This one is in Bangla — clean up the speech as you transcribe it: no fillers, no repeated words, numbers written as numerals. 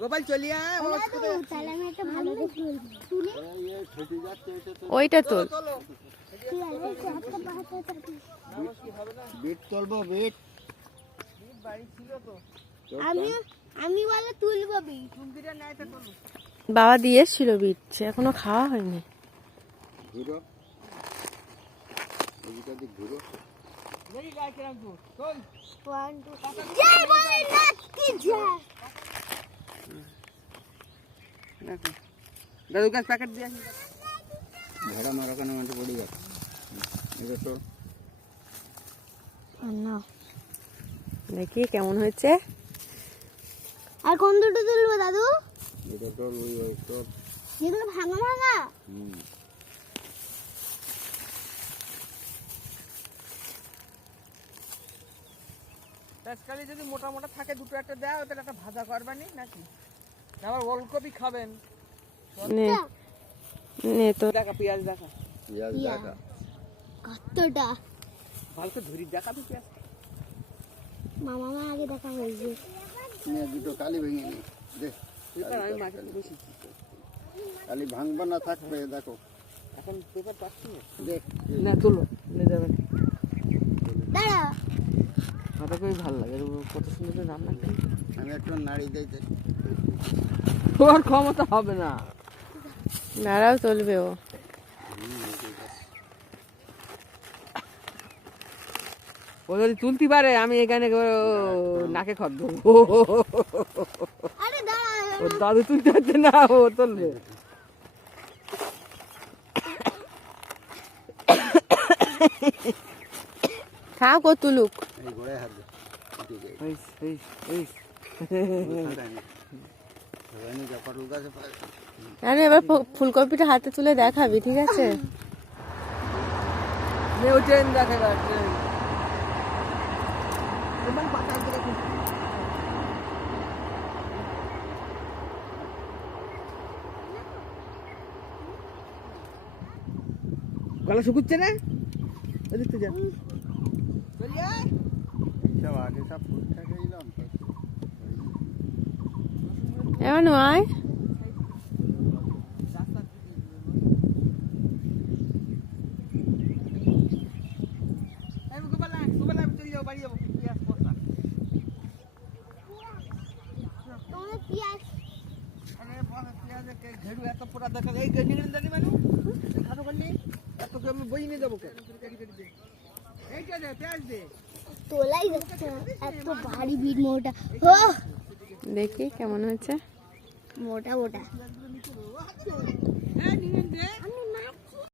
গোপাল চলিয়া ওইটা তোল। বিট তুলবো, বিট আমি বলে তুলবো বিট। বাবা দিয়ে এসেছিল বিট, এখনো খাওয়া হয়নি। ঘুরো, এদিকে দিক ঘুরো। দাদু গাছ প্যাকেট দিয়ে ঘোড়া মারা কেন মাঠে পড়ে যাচ্ছে এটা তো। দেখি কেমন হয়েছে। আর কোন দুটো তুলবো দাদু? এটা তো ওই তো যেগুলো ভাঙা ভাঙা। আজকাল যদি মোটা মোটা থাকে দুটো একটা দেওয়া, তাহলে একটা ভাজা করবানি নাকি? আবার ওলকপি খাবেন। নে তো দেখা পেঁয়াজ দেখা, পেঁয়াজ দেখা কতটা ভালো করে ধরি দেখা তো পেঁয়াজ। মামা আগে দেখা হয়েছে। নিয়ে দুটো কালি ভেঙে নি দে। আমি মাঠে বসেছি, কালি ভাঙবা না থাকবে দেখো। এখন পেপার পাচ্ছি না। দেখ না তোলো, নিয়ে যাবেন। দাঁড়া, মাথা খুবই ভালো লাগে, কত সুন্দর করে রান্না করে। আমি একটু নাড়ি দিই। ওর ক্ষমতা হবে না, নাড়াও চলবে ও। ও যদি তুলতে পারে আমি এখানে নাকে খত দেবো। আরে দাঁড়া, ওর দাদু তুলতে হচ্ছে না, ও তুলবে। থাক ও তুলুক। এই গোড়ায় হাত দে। আরে এবার ফুলকপিটা হাতে তুলে দেখাবি, ঠিক আছে? ট্রেন দেখে গলা শুকুচ্ছে না, দেখতে যা। আগে সব ফুল থেকে এলাম এমন আয়। তোলাই যাচ্ছে না, এত ভারী বিট মোটা। দেখি কেমন হয়েছে। মোটা মোটা